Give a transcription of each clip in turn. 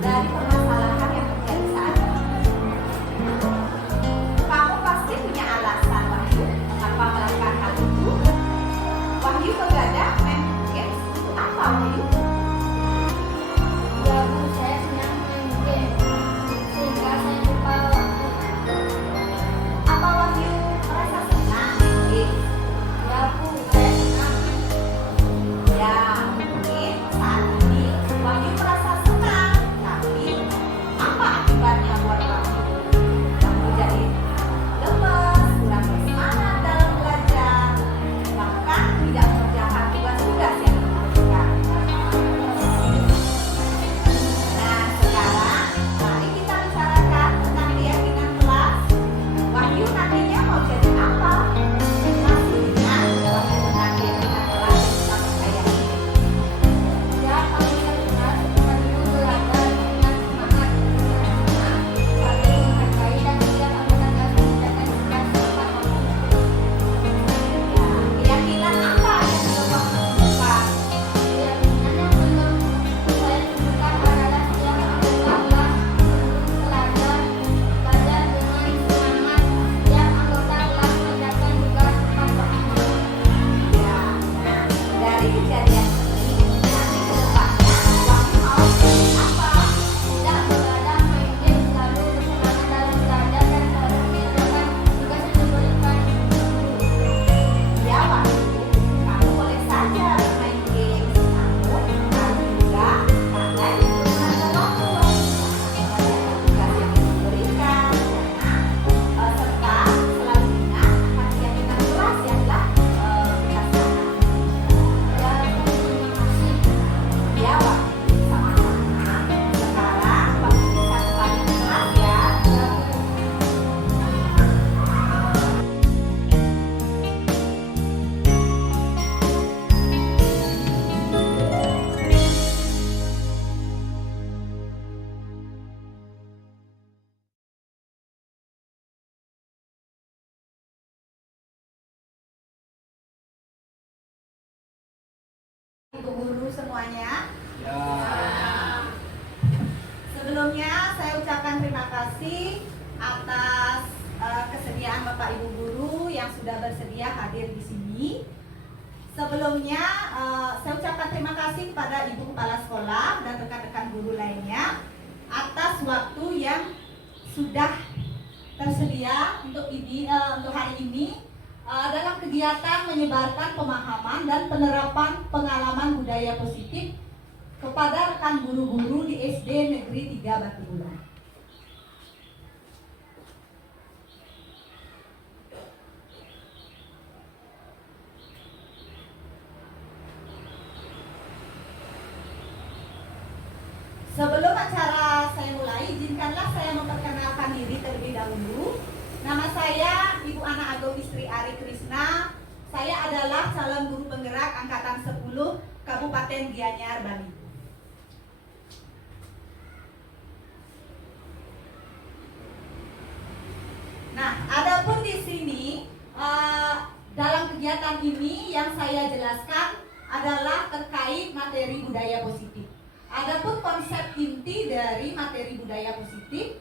dari permasalahan yang terjadi saat ini. Kamu pasti punya alasan, Wahyu, mengapa melakukan hal itu. Wahyu begadang main games untuk apa, Wahyu? Ya Bu, saya senang main game sehingga saya lupa waktu. Apa Wahyu merasa senang main games? Ya Bu, saya senang. Ya, mungkin saat ini Wahyu merasa senang, tapi apa akibatnya buat Wahyu? Kamu jadi lemes, kurang bersemangat dalam belajar, bahkan tidak mengerjakan tugas-tugas yang diberikan. Nah, sekarang mari kita bicarakan tentang keyakinan kelas. Wahyu nantinya mau jadi apa? Masih ingat Wahyu tentang keyakinan kelas yang kita percayai? Ya, kami benar perlu belajar dengan semangat, saling menghargai dan tidak menggunakan kebijakan sekian sifat waktu. Ya, keyakinan apa yang belum Wahyu temukan? Keyakinan yang belum saya temukan adalah setiap anggota kelas perlu belajar dengan semangat. Setiap anggota kelas mengerjakan tugas tepat waktu. Ya, nah, dari kejadian ini nanti ke depannya Wahyu mau jadi apa? Tidak begadang main game, selalu bersemangat dalam belajar dan selalu mengerjakan tugas yang diberikan guru. Ya, Wahyu, kamu boleh saja bermain games, namun harus juga pandai menggunakan waktu mengerjakan tugas yang diberikan, serta selalu ingat akan keyakinan kelas yang telah kita sepakati. Ya, terima kasih. Ya, Wahyu, sama-sama. Sekarang Wahyu bisa kembali ke kelas ya. Ya, Bu. Ibu guru semuanya. Ya, Sebelumnya saya ucapkan terima kasih atas kesediaan Bapak Ibu guru yang sudah bersedia hadir di sini. Sebelumnya saya ucapkan terima kasih kepada Ibu Kepala Sekolah dan rekan-rekan guru lainnya atas waktu yang sudah tersedia untuk hari ini dalam kegiatan menyebarkan pemahaman dan penerapan pengalaman budaya positif kepada rekan guru-guru di SD Negeri 3 Batu Bulan. Sebelum acara saya mulai, izinkanlah saya memperkenalkan diri terlebih dahulu. Nama saya Ibu Ana Agong Istri Ari Krisna. Saya adalah calon guru penggerak angkatan 10 Kabupaten Gianyar, Bali. Nah, adapun di sini dalam kegiatan ini yang saya jelaskan adalah terkait materi budaya positif. Adapun konsep inti dari materi budaya positif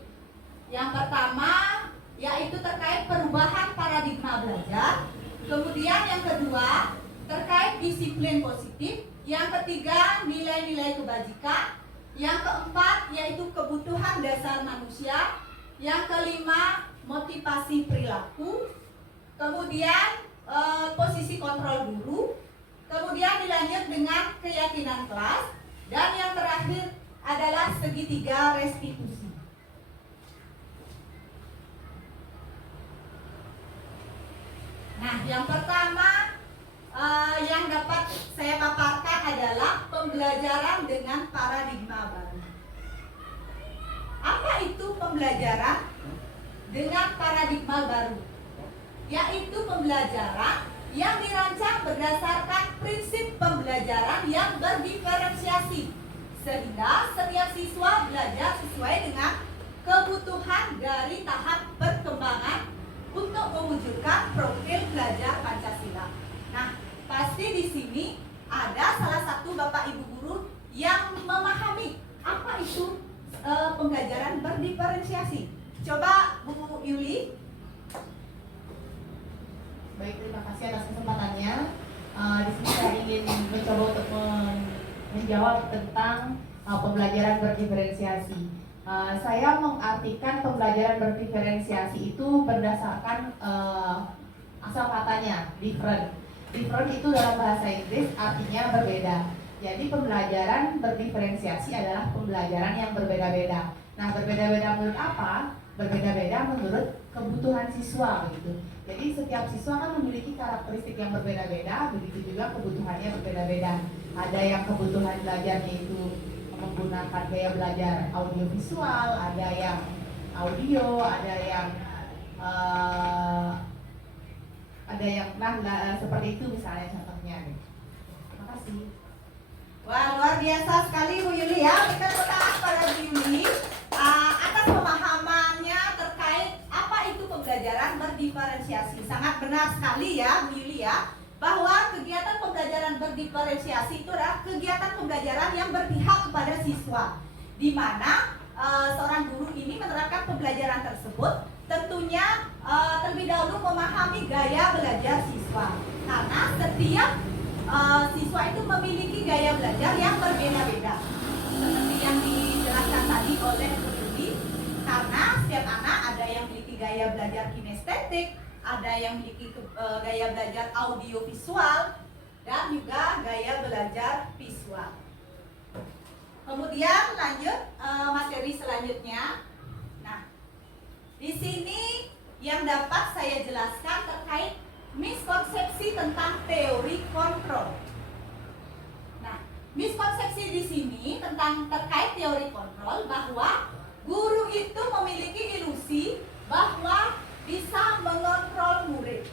yang pertama yaitu terkait perubahan paradigma belajar, kemudian yang kedua terkait disiplin positif, yang ketiga nilai-nilai kebajikan, yang keempat yaitu kebutuhan dasar manusia, yang kelima motivasi perilaku, kemudian posisi kontrol guru, kemudian dilanjut dengan keyakinan kelas, dan yang terakhir adalah segitiga restitusi. Nah, yang pertama yang dapat saya paparkan adalah pembelajaran dengan paradigma baru. Apa itu pembelajaran dengan paradigma baru? Yaitu pembelajaran yang dirancang berdasarkan prinsip pembelajaran yang berdiferensiasi, sehingga setiap siswa belajar sesuai dengan kebutuhan dari tahap perkembangan untuk mewujudkan profil belajar Pancasila. Nah, pasti di sini ada salah satu Bapak Ibu guru yang memahami apa itu pembelajaran berdiferensiasi. Coba Bu Yuli. Baik, terima kasih atas kesempatannya. Di sini saya ingin mencoba untuk menjawab tentang pembelajaran berdiferensiasi. Saya mengartikan pembelajaran berdiferensiasi itu berdasarkan asal katanya different. Different itu dalam bahasa Inggris artinya berbeda. Jadi pembelajaran berdiferensiasi adalah pembelajaran yang berbeda-beda. Nah, berbeda-beda menurut apa? Berbeda-beda menurut kebutuhan siswa begitu. Jadi setiap siswa kan memiliki karakteristik yang berbeda-beda, begitu juga kebutuhannya berbeda-beda. Ada yang kebutuhan belajarnya itu menggunakan gaya belajar audiovisual, ada yang audio, ada yang seperti itu misalnya contohnya. Terima kasih. Wah, luar biasa sekali Bu Yuli ya. Berikan tepuk tangan pada Bu Yuli atas pemahamannya terkait apa itu pembelajaran berdiferensiasi. Sangat benar sekali ya Bu Yuli ya, bahwa kegiatan pembelajaran berdiferensiasi itu adalah kegiatan pembelajaran yang berpihak kepada siswa, di mana seorang guru ini menerapkan pembelajaran tersebut tentunya terlebih dahulu memahami gaya belajar siswa, karena setiap siswa itu memiliki gaya belajar yang berbeda-beda seperti yang dijelaskan tadi oleh Bu Yuli, karena setiap anak ada yang memiliki gaya belajar kinestetik, ada yang memiliki gaya belajar audiovisual, dan juga gaya belajar visual. Kemudian lanjut materi selanjutnya. Nah, di sini yang dapat saya jelaskan terkait miskonsepsi tentang teori kontrol. Nah, miskonsepsi di sini terkait teori kontrol bahwa guru itu memiliki ilusi bahwa bisa mengontrol murid.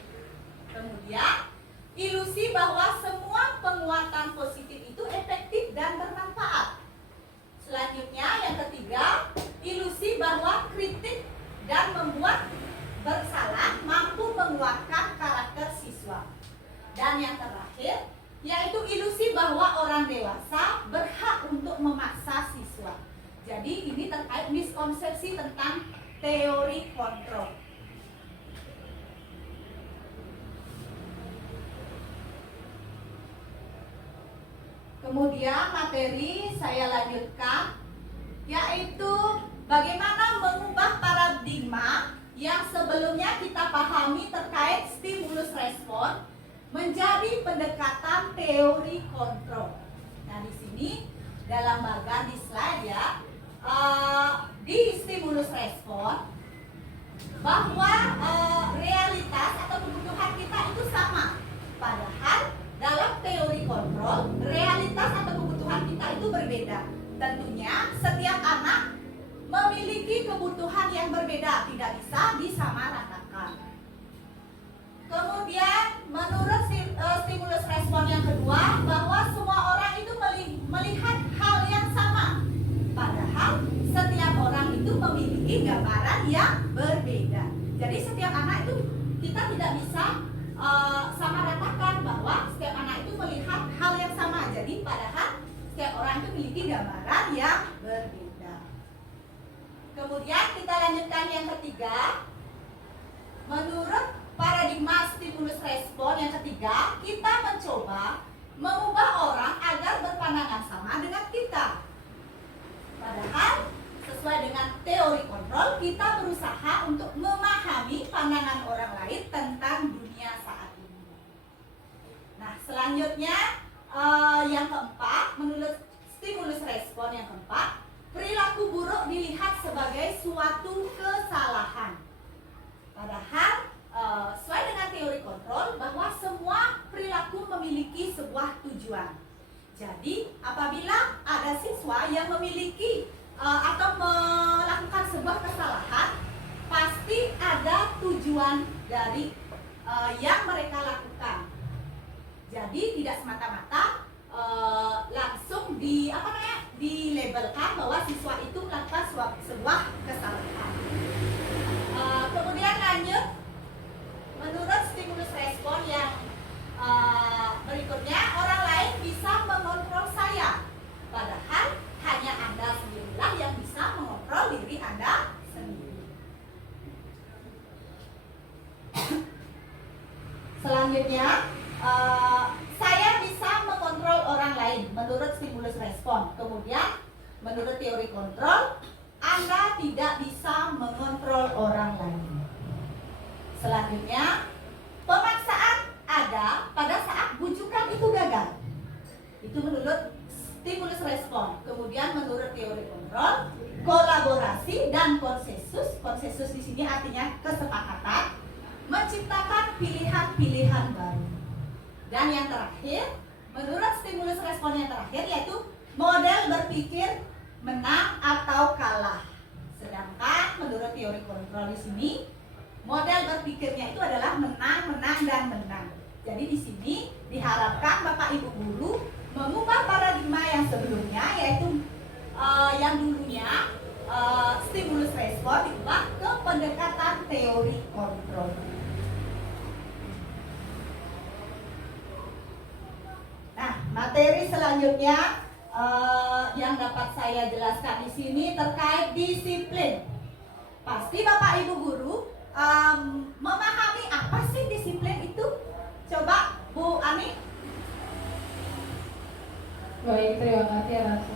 Kemudian, ilusi bahwa semua penguatan positif itu efektif dan bermanfaat. Selanjutnya, yang ketiga, ilusi bahwa kritik dan membuat bersalah mampu menguatkan karakter siswa. Dan yang terakhir, yaitu ilusi bahwa orang dewasa berhak untuk memaksa siswa. Jadi ini terkait miskonsepsi tentang teori kontrol. Kemudian materi saya lanjutkan, yaitu bagaimana mengubah paradigma yang sebelumnya kita pahami terkait stimulus respon menjadi pendekatan teori kontrol. Nah, di sini dalam bagian di slide ya, di stimulus respon bahwa realitas atau kebutuhan kita itu sama. Padahal dalam teori kontrol, realitas atau kebutuhan kita itu berbeda. Tentunya setiap anak memiliki kebutuhan yang berbeda, tidak bisa disamaratakan. Kemudian menurut stimulus respon yang kedua, bahwa semua orang itu melihat hal yang sama. Padahal setiap orang itu memiliki gambaran yang berbeda. Jadi setiap anak itu kita tidak bisa samaratakan bahwa setiap anak itu melihat hal yang sama. Jadi padahal setiap orang itu memiliki gambaran yang berbeda. Kemudian kita lanjutkan yang ketiga. Menurut paradigma stimulus respon yang ketiga, kita mencoba mengubah orang agar berpandangan sama dengan kita. Padahal sesuai dengan teori kontrol, kita berusaha untuk memahami pandangan orang lain tentang dunia saat ini. Nah, selanjutnya yang keempat, menurut stimulus respon yang keempat, perilaku buruk dilihat sebagai suatu kesalahan. Padahal sesuai dengan teori kontrol bahwa semua perilaku memiliki sebuah tujuan. Jadi apabila ada siswa yang memiliki atau melakukan sebuah kesalahan, pasti ada tujuan dari yang mereka lakukan. Jadi tidak semata-mata langsung dilabelkan bahwa siswa itu melakukan sebuah kesalahan. Kemudian lanjut, menurut stimulus respon yang berikutnya, orang lain bisa mengontrol saya, padahal hanya Anda sendirilah yang bisa selanjutnya, saya bisa mengontrol orang lain menurut stimulus respon. Kemudian, menurut teori kontrol, Anda tidak bisa mengontrol orang lain. Selanjutnya, pemaksaan ada pada saat bujukan itu gagal. Itu menurut stimulus respon. Kemudian menurut teori kontrol, kolaborasi dan konsensus. Konsensus di sini artinya kesepakatan, menciptakan pilihan-pilihan baru. Dan yang terakhir, menurut stimulus respon yang terakhir yaitu model berpikir menang atau kalah. Sedangkan menurut teori kontrol di sini, model berpikirnya itu adalah menang, menang, dan menang. Jadi di sini diharapkan Bapak Ibu guru mengubah paradigma yang sebelumnya, yaitu yang dulunya stimulus respon diubah ke pendekatan teori kontrol. Nah, materi selanjutnya yang dapat saya jelaskan di sini terkait disiplin. Pasti Bapak Ibu guru memahami apa sih disiplin itu? Coba Bu Ani. Baik, terima kasih atas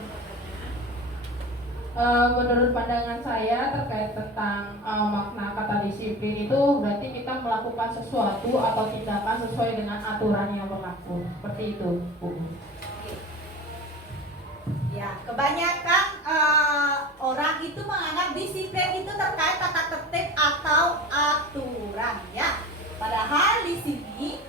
menurut pandangan saya terkait tentang makna kata disiplin itu berarti kita melakukan sesuatu atau tindakan sesuai dengan aturan yang berlaku. Seperti itu, Bu. Ya, kebanyakan orang itu menganggap disiplin itu terkait tata tertib atau aturan, ya. Padahal di sini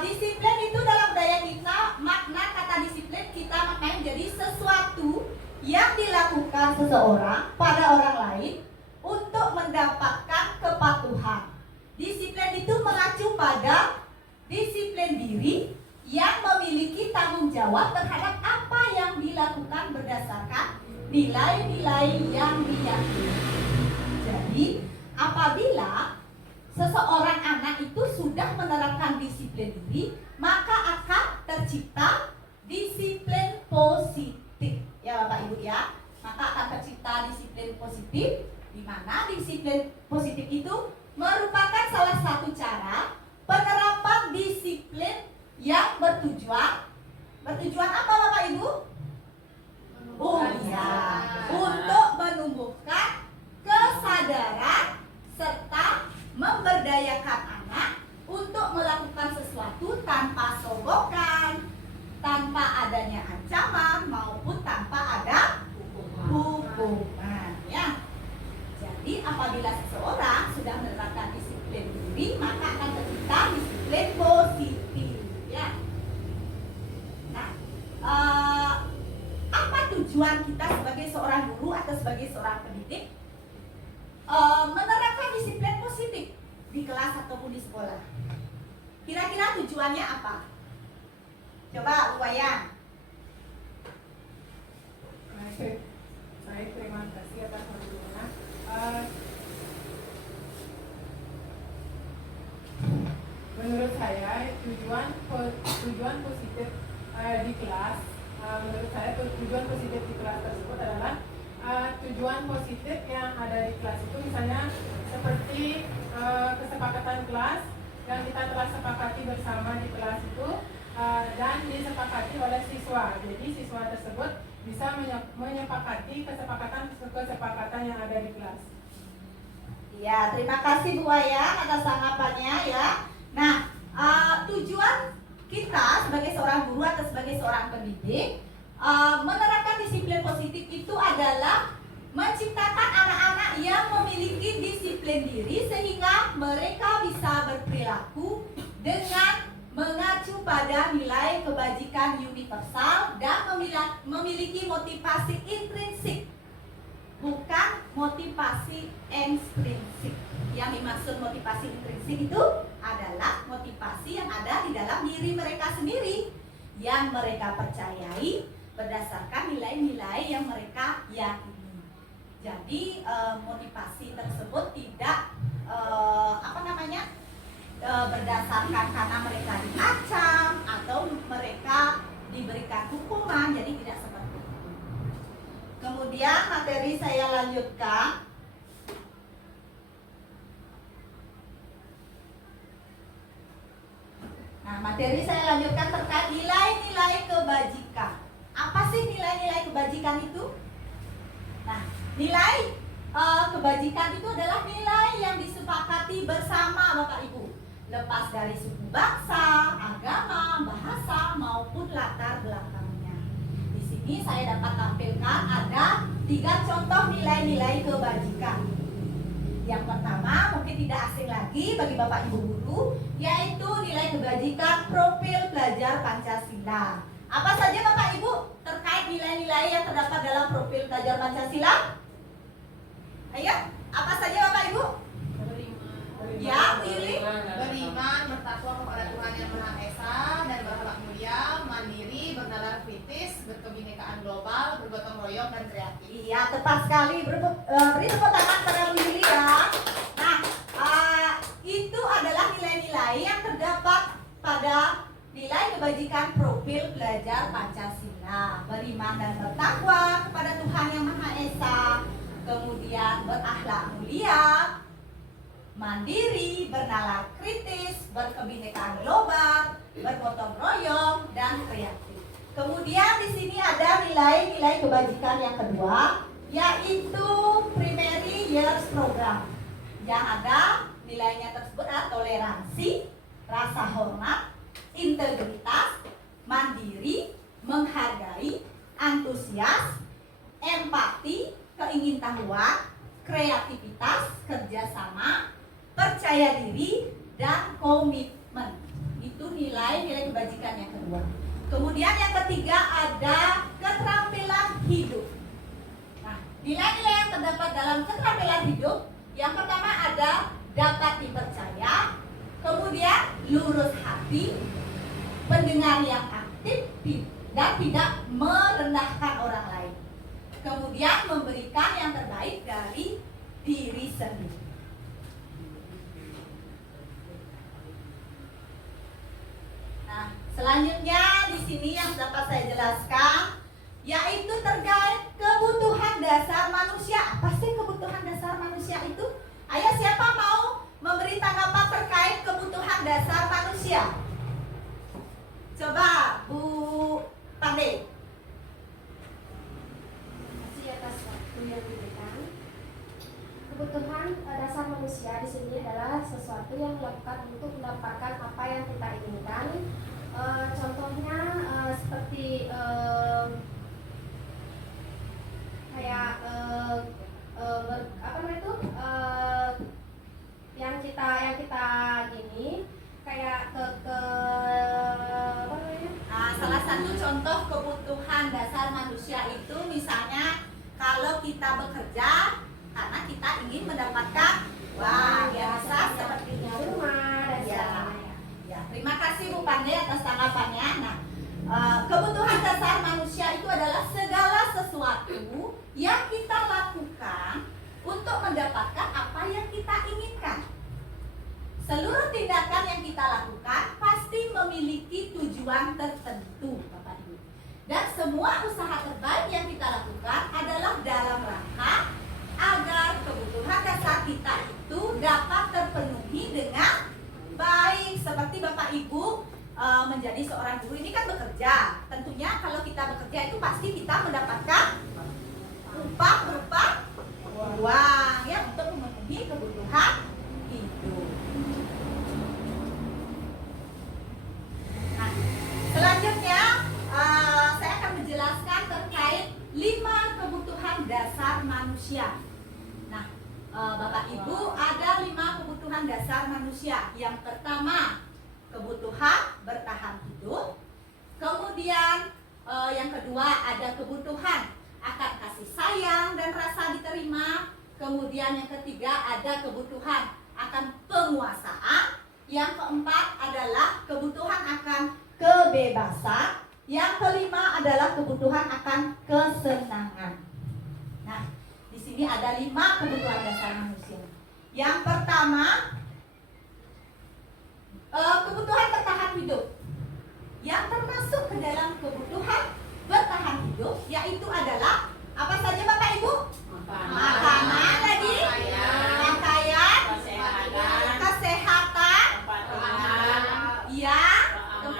disiplin itu dalam budaya kita, makna kata disiplin kita maknanya jadi sesuatu yang dilakukan seseorang pada orang lain untuk mendapatkan kepatuhan. Disiplin itu mengacu pada disiplin diri yang memiliki tanggung jawab terhadap apa yang dilakukan berdasarkan nilai-nilai yang diyakini. Jadi, apabila seseorang anak itu sudah menerapkan disiplin diri, maka akan tercipta disiplin positif. Ya Bapak Ibu ya, maka akan tercipta disiplin positif, di mana disiplin positif itu merupakan salah satu cara penerapan disiplin yang bertujuan apa Bapak Ibu? Untuk menumbuhkan kesadaran serta memberdayakan anak untuk melakukan sesuatu tanpa sogokan, tanpa adanya ancaman maupun tanpa ada hukuman, ya. Jadi apabila seseorang sudah menerapkan disiplin diri, maka akan tercipta disiplin positif, ya. Nah, apa tujuan kita sebagai seorang guru atau sebagai seorang pendidik menerapkan disiplin positif di kelas ataupun di sekolah? Kira-kira tujuannya apa? Coba Wayan. Baik, terima kasih atas waktunya. Menurut saya tujuan positif di kelas, menurut saya tujuan positif di kelas tersebut adalah tujuan positif yang ada di kelas itu, misalnya seperti kesepakatan kelas yang kita telah sepakati bersama di kelas itu dan disepakati oleh siswa. Jadi siswa tersebut bisa menyepakati kesepakatan yang ada di kelas. Ya, terima kasih Bu Wayan atas tanggapannya ya. Nah, tujuan kita sebagai seorang guru atau sebagai seorang pendidik menerapkan disiplin positif itu adalah menciptakan anak-anak yang memiliki disiplin diri sehingga mereka bisa berperilaku dengan mengacu pada nilai kebajikan universal dan memiliki motivasi intrinsik, bukan motivasi ekstrinsik. Yang dimaksud motivasi intrinsik itu adalah motivasi yang ada di dalam diri mereka sendiri, yang mereka percayai berdasarkan nilai-nilai yang mereka yakini. Jadi motivasi tersebut tidak berdasarkan karena mereka diancam atau mereka diberikan hukuman, jadi tidak seperti itu. Kemudian materi saya lanjutkan. materi saya lanjutkan terkait nilai-nilai kebajikan. Apa sih nilai-nilai kebajikan itu? Nah, nilai kebajikan itu adalah nilai yang disepakati bersama Bapak Ibu, lepas dari suku bangsa, agama, bahasa maupun latar belakangnya. Di sini saya dapat tampilkan ada 3 contoh nilai-nilai kebajikan. Yang pertama mungkin tidak asing lagi bagi Bapak Ibu guru, yaitu nilai kebajikan profil pelajar Pancasila. Apa saja Bapak Ibu terkait nilai-nilai yang terdapat dalam profil pelajar Pancasila? Ayo, apa saja Bapak Ibu? Ya, pilih. Beriman, bertakwa kepada Tuhan Yang Maha Esa dan berakhlak mulia, mandiri, bernalar kritis, berkebinekaan global, bergotong royong dan kreatif. Iya, tepat sekali. Beri tepuk tangan pada Bu Yuli ya. Nah, itu adalah nilai-nilai yang terdapat pada nilai kebajikan profil pelajar Pancasila. Beriman dan bertakwa kepada Tuhan Yang Maha Esa, kemudian berakhlak mulia, mandiri, bernalar kritis, berkebinekaan global, bergotong royong, dan kreatif. Kemudian di sini ada nilai-nilai kebajikan yang kedua, yaitu Primary Years Program. Yang ada nilainya tersebut adalah toleransi, rasa hormat, integritas, mandiri, menghargai, antusias, empati, keingintahuan, kreativitas, kerjasama, percaya diri, dan komitmen. Itu nilai-nilai kebajikan yang kedua. Kemudian yang ketiga ada keterampilan hidup. Nah, nilai-nilai yang terdapat dalam keterampilan hidup, yang pertama ada dapat dipercaya, kemudian lurus hati, pendengar yang aktif, dan tidak merendahkan orang lain. Kemudian memberikan yang terbaik dari diri sendiri. Nah, selanjutnya di sini yang dapat saya jelaskan yaitu terkait kebutuhan dasar manusia. Apa sih kebutuhan dasar manusia itu? Ayo, siapa mau memberi tanggapan terkait kebutuhan dasar manusia? Coba Bu Pandey. Terima kasih atas waktu yang diberikan. Kebutuhan dasar manusia di sini adalah sesuatu yang dilakukan untuk mendapatkan apa yang kita inginkan. Contohnya seperti kayak yang kita gini kayak Salah satu contoh kebutuhan dasar manusia itu misalnya kalau kita bekerja karena kita ingin mendapatkan uang, biasa seperti rumah dan ya. sebagainya. Ya, terima kasih Bu Pandey atas tanggapannya. Nah, kebutuhan dasar manusia itu adalah segala sesuatu yang kita lakukan untuk mendapatkan apa yang kita inginkan. Seluruh tindakan yang kita lakukan pasti memiliki tujuan tertentu, Bapak Ibu. Dan semua usaha terbaik yang kita lakukan adalah dalam rangka agar kebutuhan dasar kita itu dapat terpenuhi dengan baik. Seperti Bapak Ibu menjadi seorang guru ini kan bekerja. Tentunya kalau kita bekerja itu pasti kita mendapatkan upah berupa uang ya untuk memenuhi kebutuhan hidup. Nah, selanjutnya saya akan menjelaskan terkait 5 kebutuhan dasar manusia. Nah, Bapak Ibu ada 5 kebutuhan dasar manusia. Yang pertama, kebutuhan bertahan hidup. Kemudian yang kedua ada kebutuhan akan kasih sayang dan rasa diterima. Kemudian yang ketiga ada kebutuhan akan penguasaan. Yang keempat adalah kebutuhan akan kebebasan. Yang kelima adalah kebutuhan akan kesenangan. Nah, di sini ada 5 kebutuhan dasar manusia. Yang pertama, kebutuhan bertahan hidup. Yang termasuk ke dalam kebutuhan bertahan hidup yaitu adalah apa saja Bapak Ibu? Makanan tadi, pakaian, kesehatan, ya, tempat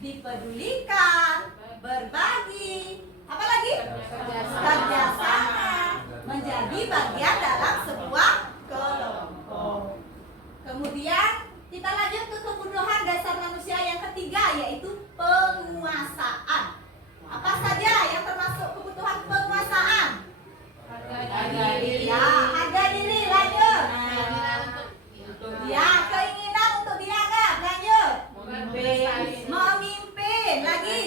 dipedulikan, berbagi, apa lagi? Kerjasama, menjadi bagian dalam sebuah kelompok. Kemudian kita lanjut ke kebutuhan dasar manusia yang ketiga, yaitu penguasaan. Apa saja yang termasuk kebutuhan penguasaan? Harga diri. Ya, harga diri, lanjut. Ya, keinginan untuk dianggap, lanjut. Memimpin, lagi.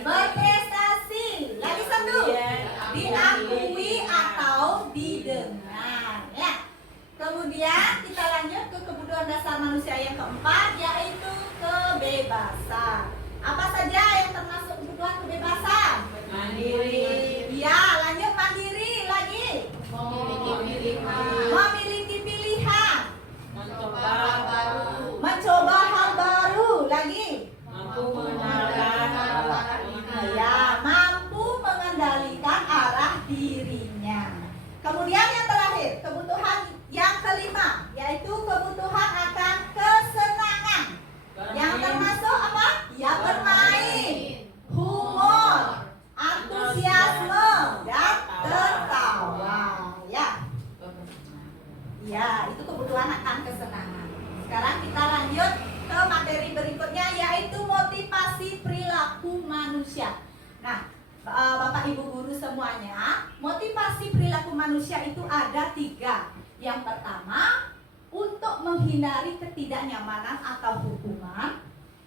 Berprestasi, lagi satu. Diakui atau didengar, ya. Kemudian kita lanjut ke kebutuhan dasar manusia yang keempat, yaitu kebebasan. Apa saja yang termasuk kebutuhan kebebasan? Mandiri. Ya, lanjut mandiri, lagi. Memiliki pilihan. Mencoba hal baru, lagi. Ya, mampu mengendalikan arah dirinya. Kemudian yang terakhir, kebutuhan yang kelima, yaitu kebutuhan akan kesenangan. Yang termasuk apa? Ya, bermain, humor, antusiasme, dan tertawa. Ya, ya, itu kebutuhan akan kesenangan. Sekarang kita lanjut ke materi berikutnya, yaitu motivasi perilaku manusia. Nah, Bapak Ibu guru semuanya, motivasi perilaku manusia itu ada 3. Yang pertama, untuk menghindari ketidaknyamanan atau hukuman.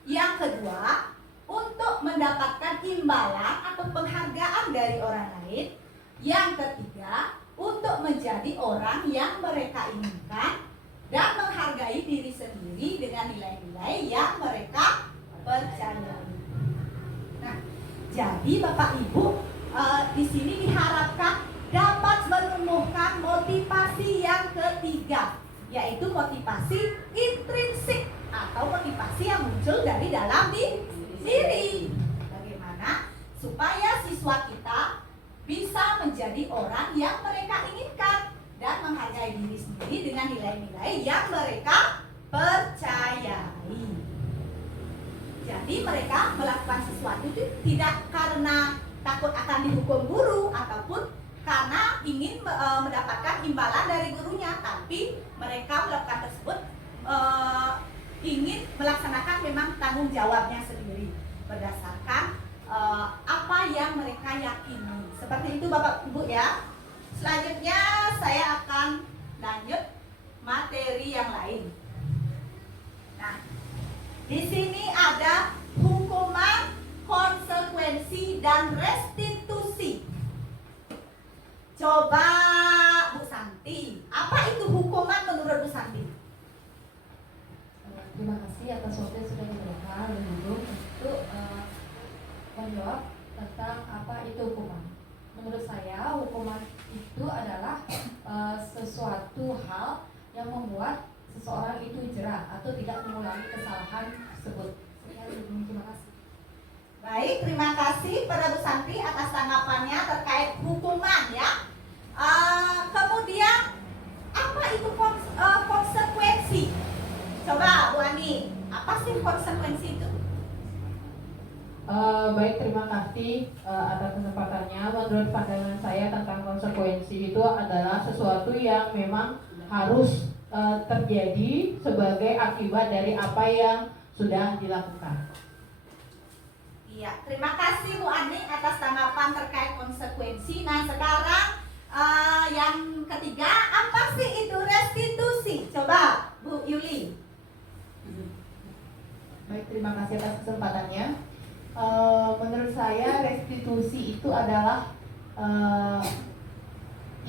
Yang kedua, untuk mendapatkan imbalan atau penghargaan dari orang lain. Yang ketiga, untuk menjadi orang yang mereka inginkan dan menghargai diri sendiri dengan nilai-nilai yang mereka percayai. Nah, jadi Bapak Ibu di sini diharapkan dapat menumbuhkan motivasi yang ketiga, yaitu motivasi intrinsik atau motivasi yang muncul dari dalam diri. Bagaimana supaya siswa kita bisa menjadi orang yang mereka inginkan dan menghargai diri sendiri dengan nilai-nilai yang mereka percayai. Jadi mereka melakukan sesuatu itu tidak karena takut akan dihukum guru ataupun karena ingin mendapatkan imbalan dari gurunya, tapi mereka melakukan tersebut ingin melaksanakan memang tanggung jawabnya sendiri berdasarkan apa yang mereka yakini. Seperti itu Bapak Ibu ya. Selanjutnya saya akan lanjut materi yang lain. Nah, di sini ada hukuman, konsekuensi, dan restitusi. Coba Bu Santi, apa itu hukuman menurut Bu Santi? Terima kasih atas waktu yang sudah diberikan untuk menjawab tentang apa itu hukuman. Menurut saya hukuman itu adalah sesuatu hal yang membuat seseorang itu jerah atau tidak mengulangi kesalahan tersebut. Terima kasih. Baik, terima kasih pada Bu Santi atas tanggapannya terkait hukuman ya. Kemudian apa itu konsekuensi? Coba Bu Ani, apa sih konsekuensi itu? Baik, terima kasih atas kesempatannya. Menurut pandangan saya tentang konsekuensi itu adalah sesuatu yang memang harus terjadi sebagai akibat dari apa yang sudah dilakukan. Iya, terima kasih Bu Ani atas tanggapan terkait konsekuensi. Nah, sekarang yang ketiga, apa sih itu restitusi? Coba Bu Yuli. Baik, terima kasih atas kesempatannya. Menurut saya restitusi itu adalah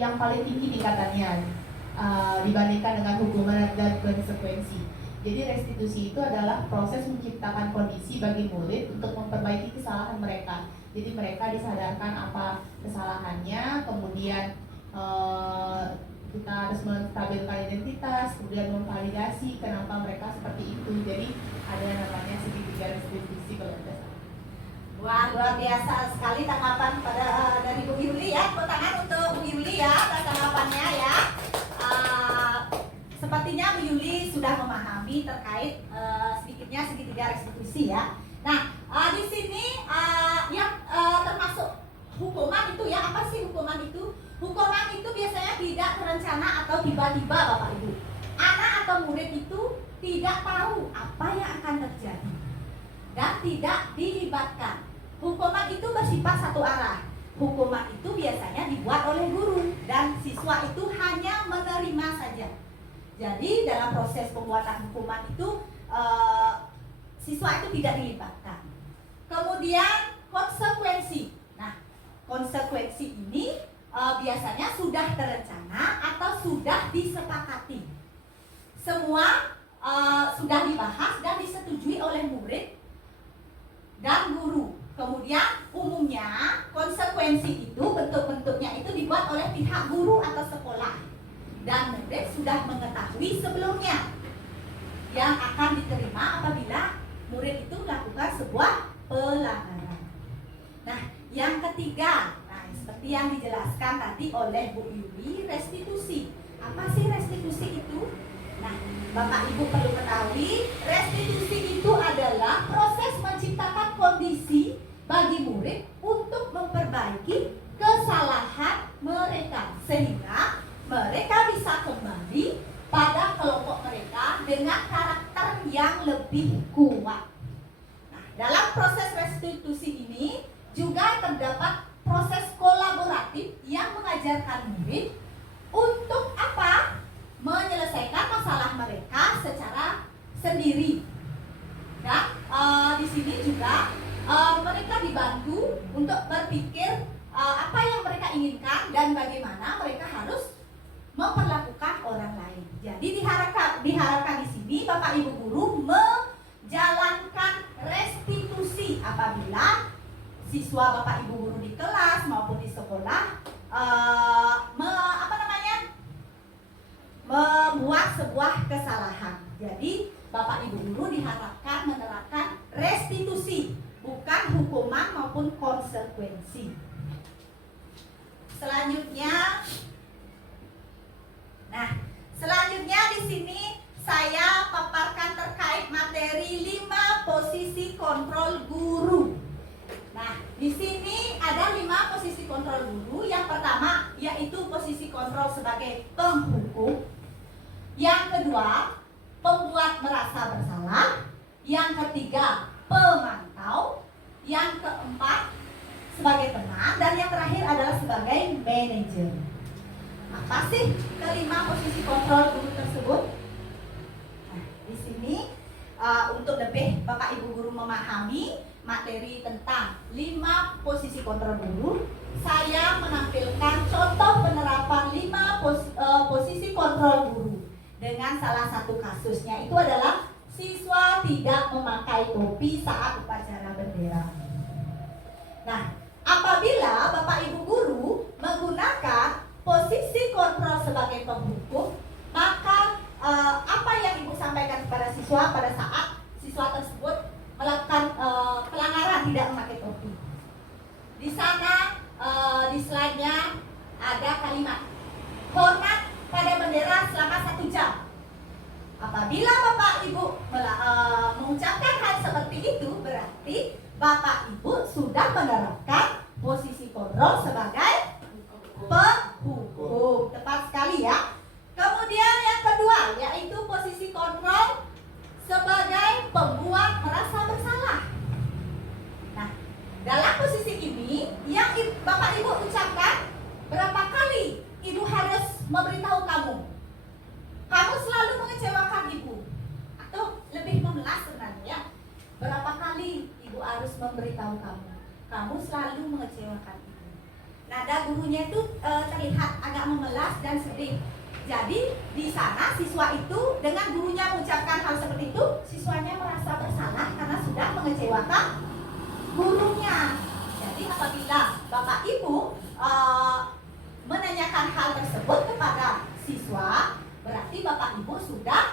yang paling tinggi tingkatannya dibandingkan dengan hukuman dan konsekuensi. Jadi restitusi itu adalah proses menciptakan kondisi bagi murid untuk memperbaiki kesalahan mereka. Jadi mereka disadarkan apa kesalahannya, kemudian kita harus menstabilkan identitas, kemudian memvalidasi kenapa mereka seperti itu. Jadi ada namanya segitiga restitusi kalau tidak salah. Wah, luar biasa sekali tanggapan dari Bu Yuli ya. Tepuk tangan untuk Bu Yuli ya atas tanggapannya ya. Sepertinya Bu Yuli sudah memahami terkait sedikitnya segitiga restitusi ya. Nah, di sini yang termasuk hukuman itu ya, apa sih hukuman itu? Hukuman itu biasanya tidak terencana atau tiba-tiba Bapak Ibu. Anak atau murid itu tidak tahu apa yang akan terjadi dan tidak dilibatkan. Hukuman itu bersifat satu arah. Hukuman itu biasanya dibuat oleh guru dan siswa itu hanya menerima saja. Jadi dalam proses pembuatan hukuman itu siswa itu tidak dilibatkan. Kemudian konsekuensi. Nah, konsekuensi ini biasanya sudah terencana atau sudah disepakati. Semua sudah dibahas dan disetujui oleh murid dan guru. Kemudian umumnya konsekuensi itu bentuk-bentuknya itu dibuat oleh pihak guru atau sekolah dan murid sudah mengetahui sebelumnya yang akan diterima apabila murid itu melakukan sebuah pelanggaran. Nah, yang ketiga, seperti yang dijelaskan tadi oleh Bu Yuli, restitusi. Apa sih restitusi itu? Nah, Bapak Ibu perlu ketahui, restitusi itu adalah proses menciptakan kondisi bagi murid untuk memperbaiki kesalahan mereka sehingga mereka bisa kembali pada kelompok mereka dengan karakter yang lebih kuat. Nah, dalam proses restitusi ini juga terdapat proses kolaboratif yang mengajarkan murid untuk apa? Menyelesaikan masalah mereka secara sendiri. Dan di sini juga mereka dibantu untuk berpikir apa yang mereka inginkan dan bagaimana mereka harus memperlakukan orang lain. Jadi diharapkan di sini Bapak Ibu guru menjalankan restitusi apabila siswa Bapak Ibu guru di kelas maupun di sekolah membuat sebuah kesalahan. Jadi Bapak Ibu guru diharapkan menerapkan restitusi, bukan hukuman maupun konsekuensi. Selanjutnya di sini saya paparkan terkait materi 5 posisi kontrol guru. Nah, di sini ada 5 posisi kontrol guru. Yang pertama yaitu posisi kontrol sebagai penghukum. Yang kedua, pembuat merasa bersalah. Yang ketiga, pemantau. Yang keempat, sebagai teman. Dan yang terakhir adalah sebagai manajer. Apa sih kelima posisi kontrol guru tersebut? Nah, di sini untuk lebih Bapak Ibu guru memahami materi tentang 5 posisi kontrol guru, saya menampilkan contoh penerapan 5 posisi kontrol guru dengan salah satu kasusnya itu adalah siswa tidak memakai topi saat upacara bendera. Nah, apabila Bapak Ibu guru menggunakan posisi kontrol sebagai penghukum, maka apa yang Ibu sampaikan kepada siswa pada saat siswa tersebut melakukan pelanggaran tidak memakai topi? Di sana di slide-nya ada kalimat hormat pada bendera selama 1 jam. Apabila Bapak Ibu mengucapkan hal seperti itu, berarti Bapak Ibu sudah menerapkan posisi kontrol sebagai penghukum. Tepat sekali ya. Kemudian yang kedua yaitu posisi kontrol sebagai pembuat merasa bersalah. Nah, dalam posisi ini yang Bapak Ibu ucapkan, berapa kali Ibu harus memberitahu kamu? Kamu selalu mengecewakan Ibu. Atau lebih memelas sebenarnya, berapa kali Ibu harus memberitahu kamu? Kamu selalu mengecewakan Ibu. Nada gurunya itu terlihat agak memelas dan sedih. Jadi di sana siswa itu dengan gurunya mengucapkan hal seperti itu, siswanya merasa bersalah karena sudah mengecewakan gurunya. Jadi apabila Bapak Ibu menanyakan hal tersebut kepada siswa, berarti Bapak Ibu sudah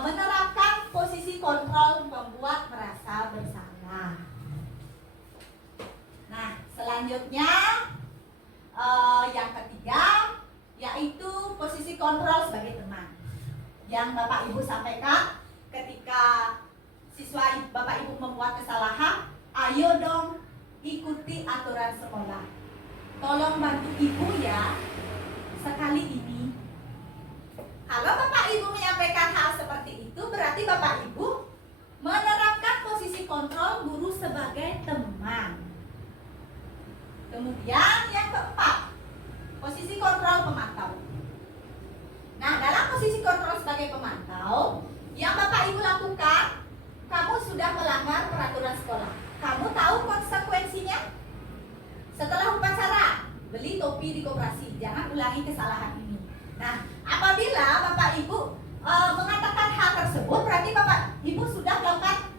menerapkan posisi kontrol membuat merasa bersalah. Nah, selanjutnya yang ketiga yaitu posisi kontrol sebagai teman. Yang Bapak Ibu sampaikan ketika siswa Bapak Ibu membuat kesalahan aturan sekolah. Tolong bantu ibu ya sekali ini. Kalau Bapak Ibu menyampaikan hal seperti itu, berarti Bapak Ibu menerapkan posisi kontrol guru sebagai teman. Kemudian yang keempat, posisi kontrol pemantau. Nah, dalam posisi kontrol sebagai pemantau, yang Bapak Ibu lakukan, kamu sudah melanggar peraturan sekolah. Kamu tahu konsekuensinya? Setelah upacara, beli topi di koperasi. Jangan ulangi kesalahan ini. Nah, apabila Bapak Ibu mengatakan hal tersebut, berarti Bapak Ibu sudah melakukan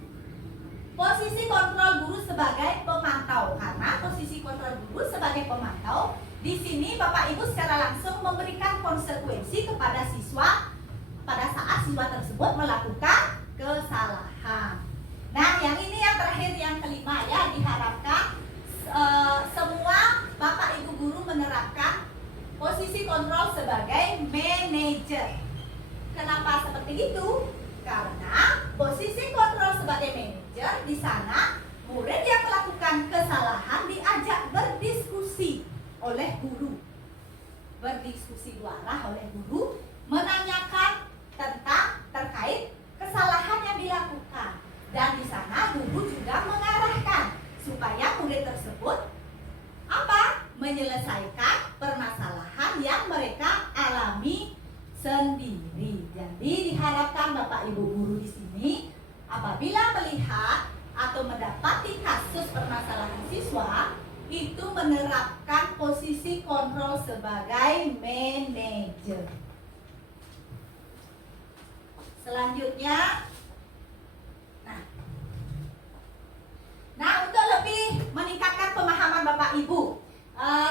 posisi kontrol guru sebagai pemantau. Karena posisi kontrol guru sebagai pemantau, di sini Bapak Ibu secara langsung memberikan konsekuensi kepada siswa pada saat siswa tersebut melakukan kesalahan. Nah, yang ini yang terakhir, yang kelima ya, diharapkan semua Bapak Ibu guru menerapkan posisi kontrol sebagai manajer. Kenapa seperti itu? Karena posisi kontrol sebagai manajer, di sana murid yang melakukan kesalahan diajak berdiskusi oleh guru. Berdiskusi dua arah oleh guru, menanyakan tentang terkait kesalahan yang dilakukan. Dan di sana guru juga mengarahkan supaya murid tersebut menyelesaikan permasalahan yang mereka alami sendiri. Jadi diharapkan Bapak Ibu guru di sini apabila melihat atau mendapati kasus permasalahan siswa, itu menerapkan posisi kontrol sebagai manajer. Selanjutnya, nah untuk lebih meningkatkan pemahaman Bapak Ibu,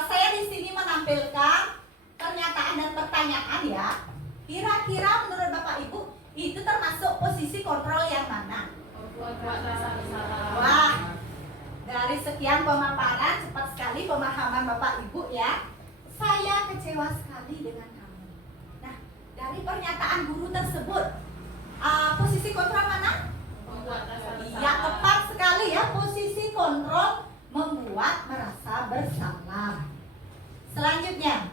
saya di sini menampilkan pernyataan dan pertanyaan ya. Kira-kira menurut Bapak Ibu itu termasuk posisi kontrol yang mana? Wah, dari sekian pemaparan cepat sekali pemahaman Bapak Ibu ya. Saya kecewa sekali dengan kamu. Nah, dari pernyataan guru tersebut, posisi kontrol mana? Ya, tepat sekali ya, posisi kontrol membuat merasa bersalah. Selanjutnya,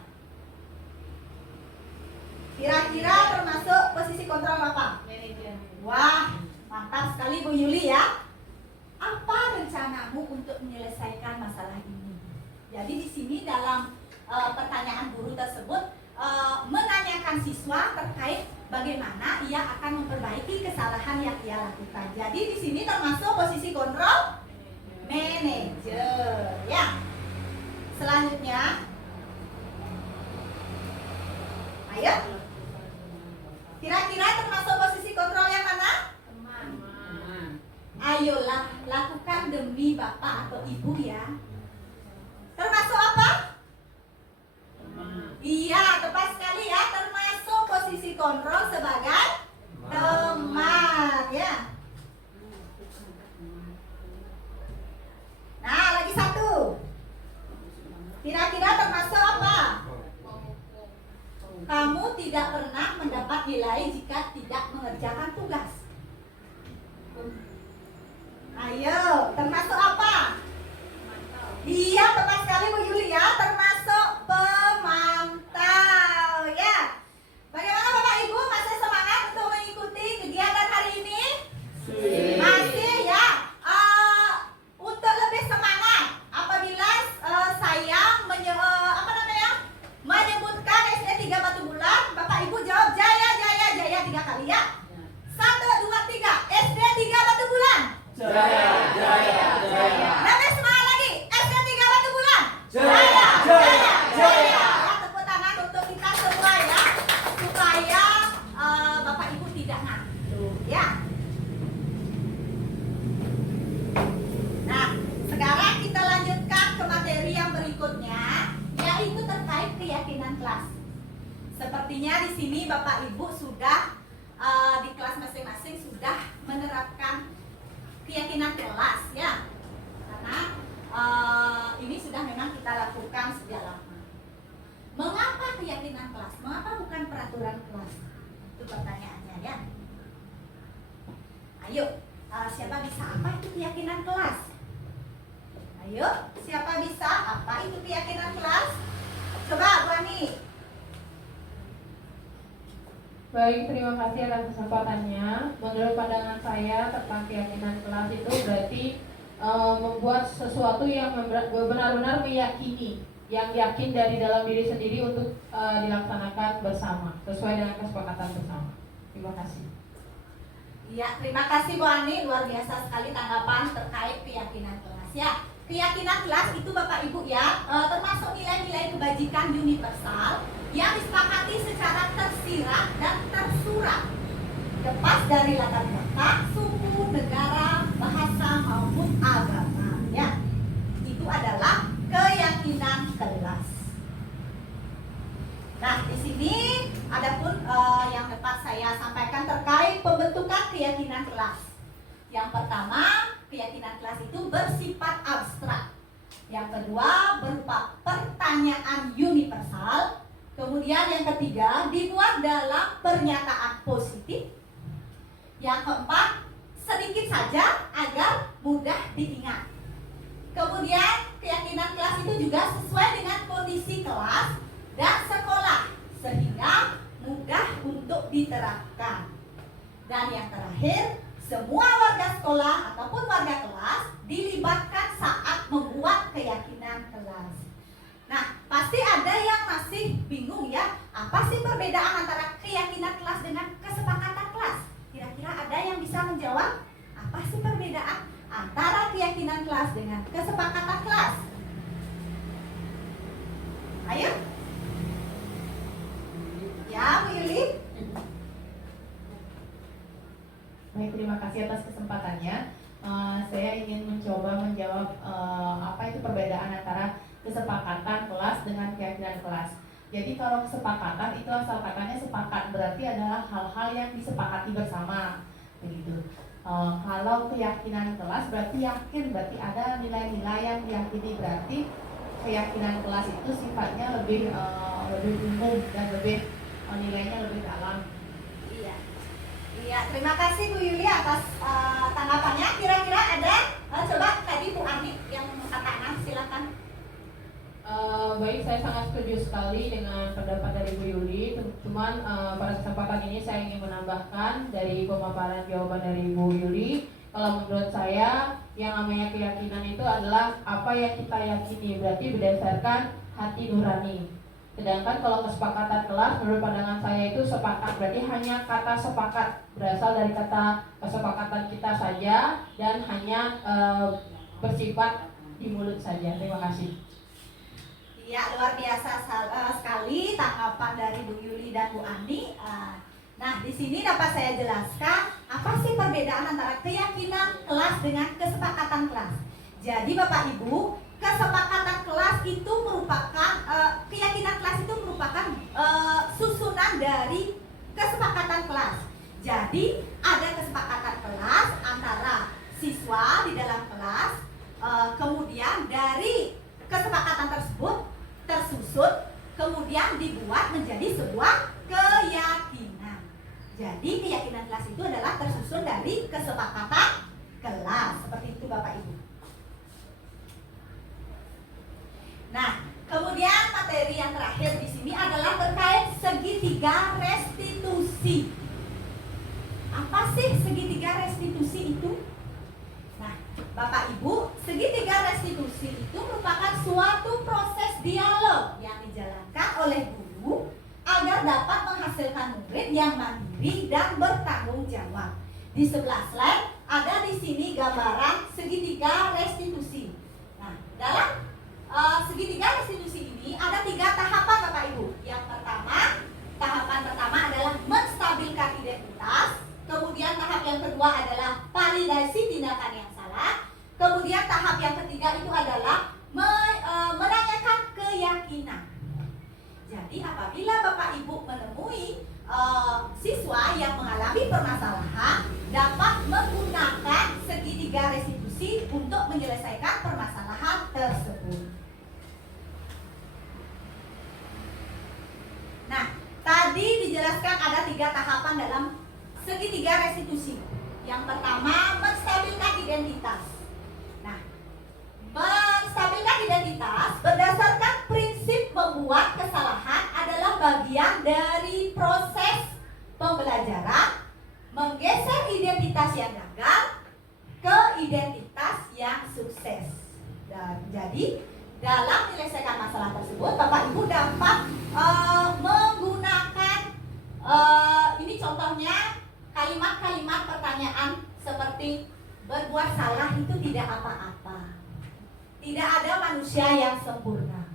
kira-kira termasuk posisi kontrol apa? Wah, mantap sekali Bu Yuli ya. Apa rencanamu untuk menyelesaikan masalah ini? Jadi di sini dalam pertanyaan guru tersebut menanyakan siswa terkait bagaimana ia akan memperbaiki kesalahan yang ia lakukan. Jadi di sini termasuk posisi kontrol manajer ya. Selanjutnya, ayo, kira-kira termasuk posisi kontrol yang mana? Ayolah, lakukan demi Bapak atau Ibu ya. Termasuk apa? Iya, tepat sekali ya, termasuk posisi kontrol sebagai teman ya. Nah, lagi satu. Kira-kira termasuk apa? Kamu tidak pernah mendapat nilai jika tidak mengerjakan tugas. Ayo, termasuk apa? Iya, tepat sekali Bu Yulia, termasuk pemantau ya. Bagaimana Bapak Ibu, masih semangat untuk mengikuti kegiatan hari ini? Masih ya. Untuk lebih semangat, apabila saya menyebutkan SD 3 Batu Bulan, Bapak Ibu jawab jaya, jaya, jaya 3 kali ya. 1, 2, 3, SD 3 Batu Bulan. Jaya, jaya, jaya. Lebih semangat lagi, SD 3 Batu Bulan. Jaya, jaya, jaya. Ya, tepuk tangan untuk kita semua ya, supaya Bapak Ibu tidak ngantuk ya. Nah, sekarang kita lanjutkan ke materi yang berikutnya, yaitu terkait keyakinan kelas. Sepertinya di sini Bapak Ibu sudah di kelas masing-masing sudah menerapkan keyakinan kelas ya, karena ini sudah memang kita lakukan sejak lama. Mengapa keyakinan kelas? Mengapa bukan peraturan kelas? Itu pertanyaannya ya. Ayo, siapa bisa apa itu keyakinan kelas? Ayo, siapa bisa? Apa itu keyakinan kelas? Coba Bu Ani. Baik, terima kasih atas kesempatannya. Menurut pandangan saya tentang keyakinan kelas itu berarti membuat sesuatu yang benar-benar meyakini, yang yakin dari dalam diri sendiri untuk dilaksanakan bersama sesuai dengan kesepakatan bersama. Terima kasih. Ya, terima kasih Bu Ani, luar biasa sekali tanggapan terkait keyakinan kelas. Ya, keyakinan kelas itu Bapak Ibu ya, termasuk nilai-nilai kebajikan universal yang disepakati secara tersirat dan tersurat, lepas dari latar belakang, suku, negara, bahasa maupun agama. Ya, itu adalah keyakinan kelas. Nah, di sini adapun yang dapat saya sampaikan terkait pembentukan keyakinan kelas. Yang pertama, keyakinan kelas itu bersifat abstrak. Yang kedua, berupa pertanyaan universal. Kemudian yang ketiga, dibuat dalam pernyataan positif. Yang keempat, sedikit saja agar mudah diingat. Kemudian keyakinan kelas itu juga sesuai dengan kondisi kelas dan sekolah, sehingga mudah untuk diterapkan. Dan yang terakhir, semua warga sekolah ataupun warga kelas dilibatkan saat membuat keyakinan kelas. Nah, pasti ada yang masih bingung ya, apa sih perbedaan antara keyakinan kelas dengan kesepakatan kelas? Kira-kira ada yang bisa menjawab? Apa sih perbedaan antara keyakinan kelas dengan kesepakatan kelas? Ayo. Ya, Bu Yuli. Baik, terima kasih atas kesempatannya. Saya ingin mencoba menjawab apa itu perbedaan antara kesepakatan kelas dengan keyakinan kelas. Jadi kalau kesepakatan itu asal katanya sepakat, berarti adalah hal-hal yang disepakati bersama, begitu. Kalau keyakinan kelas berarti yakin, berarti ada nilai-nilai yang diyakini, berarti keyakinan kelas itu sifatnya lebih umum dan lebih nilainya lebih dalam. Iya. Iya, terima kasih Bu Yuli atas tanggapannya. Kira-kira ada coba tadi Bu Ani yang mengatakan, silakan. Baik, saya sangat setuju sekali dengan pendapat dari Bu Yuli. Cuman pada kesempatan ini saya ingin menambahkan dari pemaparan jawaban dari Bu Yuli. Kalau menurut saya, yang namanya keyakinan itu adalah apa yang kita yakini, berarti berdasarkan hati nurani. Sedangkan kalau kesepakatan kelas, menurut pandangan saya itu sepakat, berarti hanya kata sepakat, berasal dari kata kesepakatan kita saja dan hanya bersifat di mulut saja. Terima kasih. Ya, luar biasa sekali tanggapan dari Bu Yuli dan Bu Ani. Nah, di sini dapat saya jelaskan apa sih perbedaan antara keyakinan kelas dengan kesepakatan kelas. Jadi Bapak Ibu, kesepakatan kelas itu merupakan keyakinan kelas itu merupakan susunan dari kesepakatan kelas. Jadi ada kesepakatan kelas antara siswa di dalam kelas, kemudian dari kesepakatan tersebut tersusun, kemudian dibuat menjadi sebuah keyakinan. Jadi keyakinan kelas itu adalah tersusun dari kesepakatan kelas. Seperti itu Bapak Ibu. Nah, kemudian materi yang terakhir di sini adalah terkait segitiga restitusi. Apa sih segitiga restitusi itu? Nah, Bapak Ibu, segitiga restitusi itu merupakan suatu proses dialog yang dijalankan oleh guru agar dapat menghasilkan murid yang mandiri dan bertanggung jawab. Di sebelah slide ada di sini gambaran segitiga restitusi. Nah, dalam segitiga restitusi ini ada 3 tahapan Bapak Ibu. Yang pertama, tahapan pertama adalah menstabilkan identitas. Kemudian tahap yang kedua adalah validasi tindakan yang salah. Kemudian tahap yang ketiga itu adalah menanyakan keyakinan. Jadi apabila Bapak Ibu menemui siswa yang mengalami permasalahan, dapat menggunakan segitiga restitusi untuk menyelesaikan permasalahan tersebut. Nah, tadi dijelaskan ada 3 tahapan dalam segitiga restitusi. Yang pertama, menstabilkan identitas. Nah, dari proses pembelajaran menggeser identitas yang gagal ke identitas yang sukses. Dan jadi dalam menyelesaikan masalah tersebut, Bapak Ibu dapat menggunakan ini contohnya kalimat-kalimat pertanyaan seperti berbuat salah itu tidak apa-apa. Tidak ada manusia yang sempurna.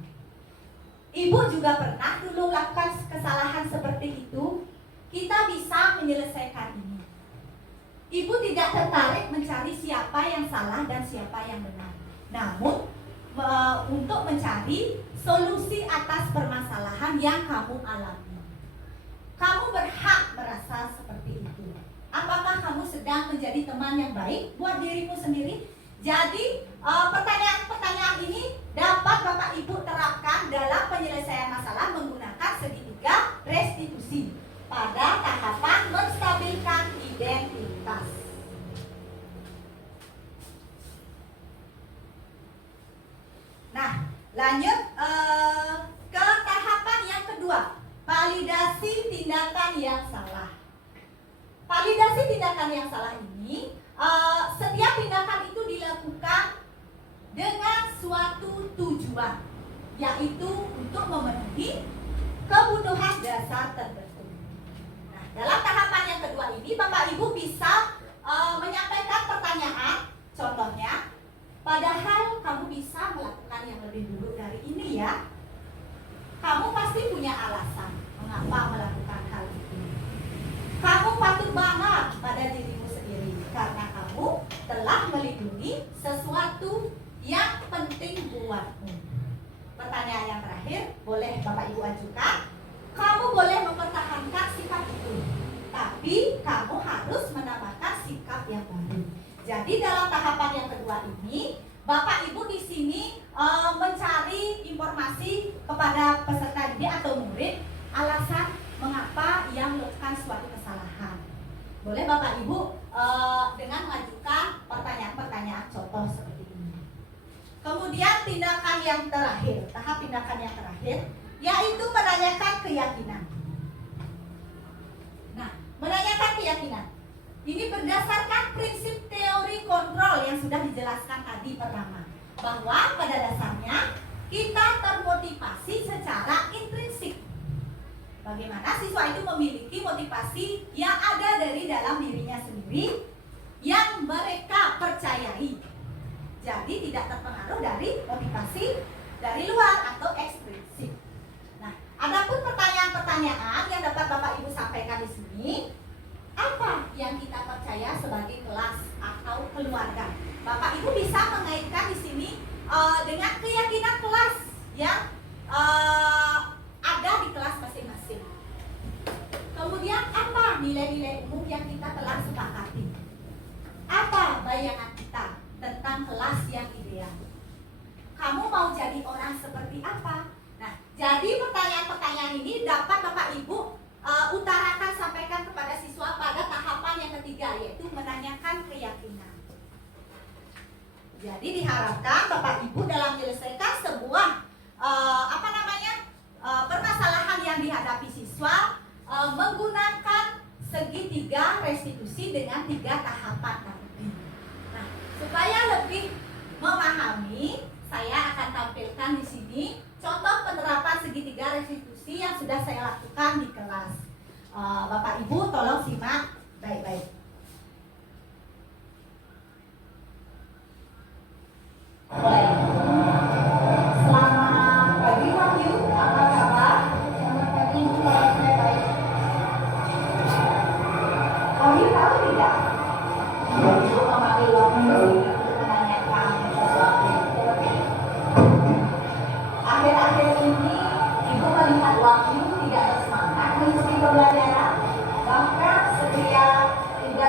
Ibu juga pernah dulu lakukan kesalahan seperti itu. Kita bisa menyelesaikan ini. Ibu tidak tertarik mencari siapa yang salah dan siapa yang benar. Namun untuk mencari solusi atas permasalahan yang kamu alami. Kamu berhak merasa seperti itu. Apakah kamu sedang menjadi teman yang baik buat dirimu sendiri? Jadi pertanyaan-pertanyaan ini dapat Bapak Ibu terapkan dalam penyelesaian masalah menggunakan segitiga restitusi pada tahapan menstabilkan identitas. Nah, lanjut ke tahapan yang kedua, validasi tindakan yang salah. Validasi tindakan yang salah ini, setiap tindakan itu dilakukan dengan suatu tujuan, yaitu untuk memenuhi kebutuhan dasar tertentu. Nah, dalam tahapan yang kedua ini, Bapak Ibu bisa menyampaikan pertanyaan, contohnya, padahal kamu bisa melakukan yang lebih dulu dari ini ya. Kamu pasti punya alasan mengapa melakukan hal itu. Kamu patut bangga pada dirimu sendiri karena kamu telah melindungi sesuatu yang penting buatmu. Pertanyaan yang terakhir boleh Bapak Ibu ajukan. Kamu boleh mempertahankan sikap itu, tapi kamu harus menambahkan sikap yang baru. Jadi dalam tahapan yang kedua ini, Bapak Ibu di sini mencari informasi kepada peserta didik atau murid alasan mengapa ia melakukan suatu kesalahan. Boleh Bapak Ibu dengan mengajukan pertanyaan-pertanyaan contoh seperti ini. Kemudian tindakan yang terakhir, tahap tindakan yang terakhir, yaitu menanyakan keyakinan. Nah, menanyakan keyakinan ini berdasarkan prinsip teori kontrol yang sudah dijelaskan tadi pertama, bahwa pada dasarnya kita termotivasi secara intrinsik. Bagaimana siswa itu memiliki motivasi yang ada dari dalam dirinya sendiri yang mereka percayai. Jadi tidak terpengaruh dari motivasi dari luar atau ekstrinsik. Nah, adapun pertanyaan-pertanyaan yang dapat Bapak Ibu sampaikan di sini, apa yang kita percaya sebagai kelas atau keluarga? Bapak Ibu bisa mengaitkan di sini dengan keyakinan kelas yang ada di kelas masing-masing. Kemudian apa nilai-nilai umum yang kita telah sepakati? Apa bayangan kita tentang kelas yang ideal? Kamu mau jadi orang seperti apa? Nah, jadi pertanyaan-pertanyaan ini dapat Bapak Ibu utarakan, sampaikan kepada siswa pada tahapan yang ketiga, yaitu menanyakan keyakinan. Jadi diharapkan Bapak Ibu dalam menyelesaikan sebuah permasalahan yang dihadapi siswa menggunakan segitiga restitusi dengan 3 tahapan tadi. Nah, supaya lebih memahami, saya akan tampilkan di sini contoh penerapan segitiga restitusi yang sudah saya lakukan di kelas. Bapak Ibu tolong simak baik-baik. Selamat pagi Wahyu, apa kabar? Selamat pagi, saya baik. Wahyu tahu tidak? Wahyu memanggil waktu untuk menanyakan sesuatu. Akhir-akhir ini Ibu melihat Wahyu tidak bersemangat mengikuti pembelajaran. Bahkan setiap Ibu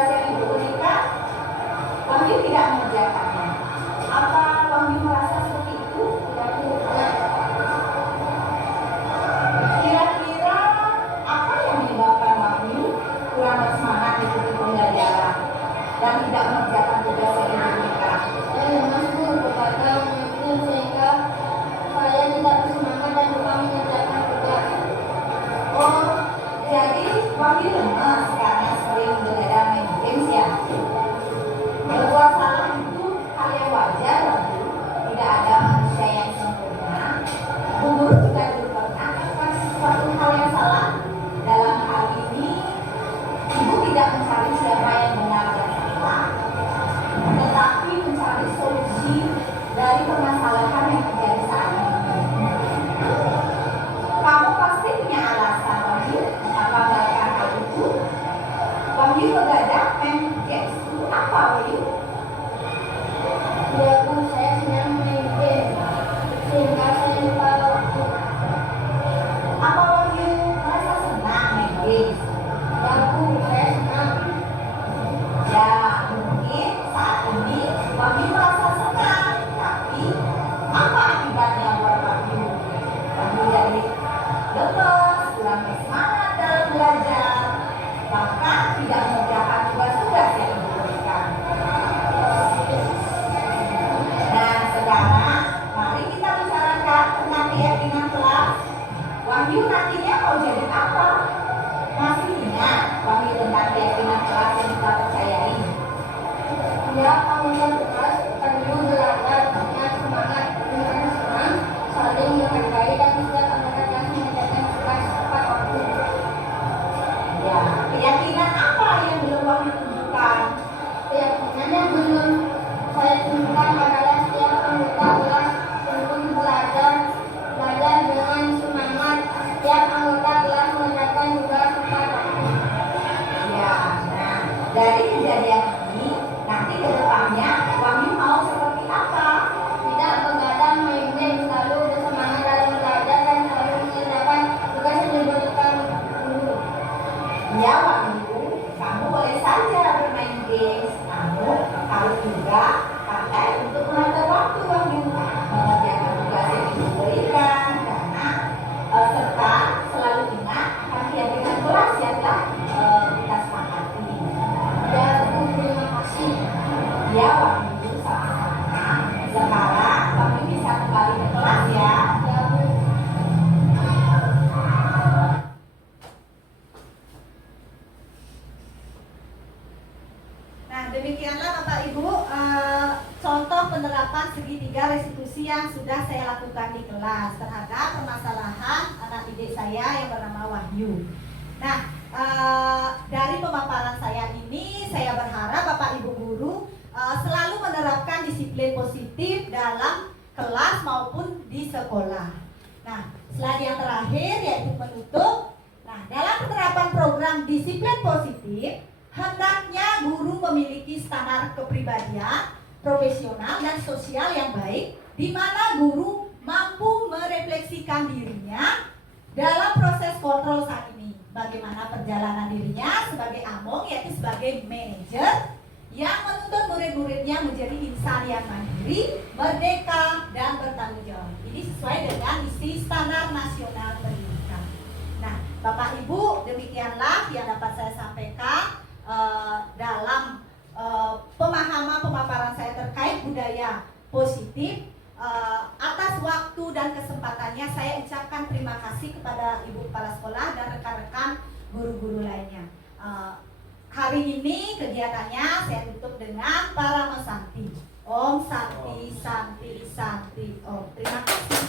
pendalaman segitiga restitusi yang sudah saya lakukan di kelas terhadap permasalahan anak didik saya yang bernama Wahyu. Nah, dari pemaparan saya ini, saya berharap Bapak Ibu guru selalu menerapkan disiplin positif dalam kelas maupun di sekolah. Nah, slide yang terakhir yaitu penutup. Nah, dalam penerapan program disiplin positif, hendaknya guru memiliki standar kepribadian, profesional dan sosial yang baik, di mana guru mampu merefleksikan dirinya dalam proses kontrol saat ini. Bagaimana perjalanan dirinya sebagai among, yaitu sebagai manajer yang menuntut murid-muridnya menjadi insan yang mandiri, merdeka, dan bertanggung jawab. Ini sesuai dengan isi standar nasional pendidikan. Nah, Bapak Ibu, demikianlah yang dapat saya sampaikan dalam pemaparan saya terkait budaya positif. Atas waktu dan kesempatannya saya ucapkan terima kasih kepada Ibu Kepala Sekolah dan rekan-rekan guru-guru lainnya. Hari ini kegiatannya saya tutup dengan Parama Santi. Om Santi Santi Santi Om. Terima kasih.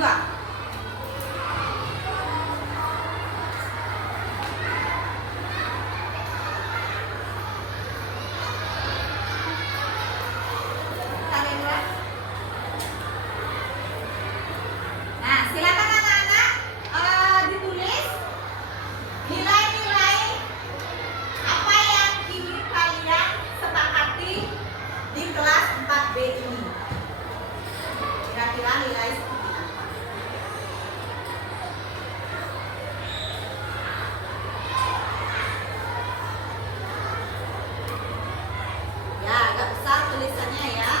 juga. Nah, silakan anak-anak ditulis nilai-nilai apa yang ingin kalian sepakati di kelas 4B ini. Kira-kira nilai seperti apa? Ya, agak besar tulisannya ya.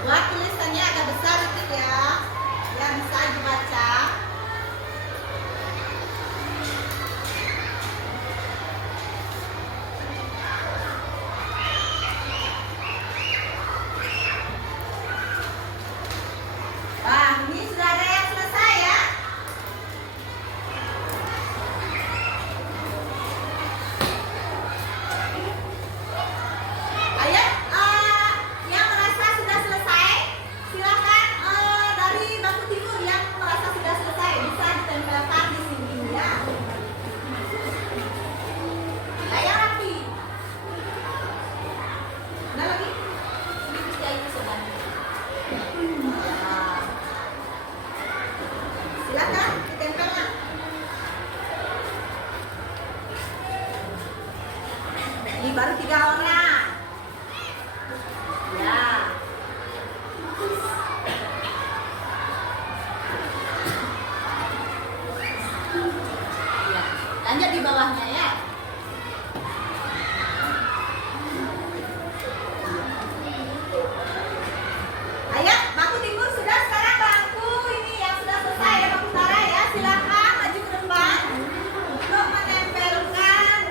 Buat tulisannya agak besar dikit ya, yang bisa dibaca. Wah, ini sudah ada yang selesai ya. Ayo, yang merasa sudah selesai, silakan dari bangku timur yang merasa sudah selesai bisa ditempelkan di sini ya. Nah, yang rapi. Nah, lagi. Ini bisa itu sebanyak. Nah, silakan ditempelkan. Ini baru 3 orang. Ya. Ya. Lanjut di bawahnya ya. Ayo, bangku timur sudah, sekarang bangku ini yang sudah selesai ya, bangku utara ya. Silakan maju ke depan untuk menempelkan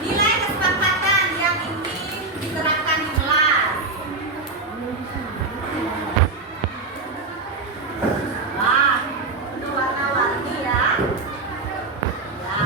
nilai kesepakatan yang ingin diterapkan di kelas. Wah, itu warna-warni ya. Ya.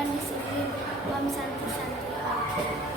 menegakkan disiplin. Om Santi Santi Om.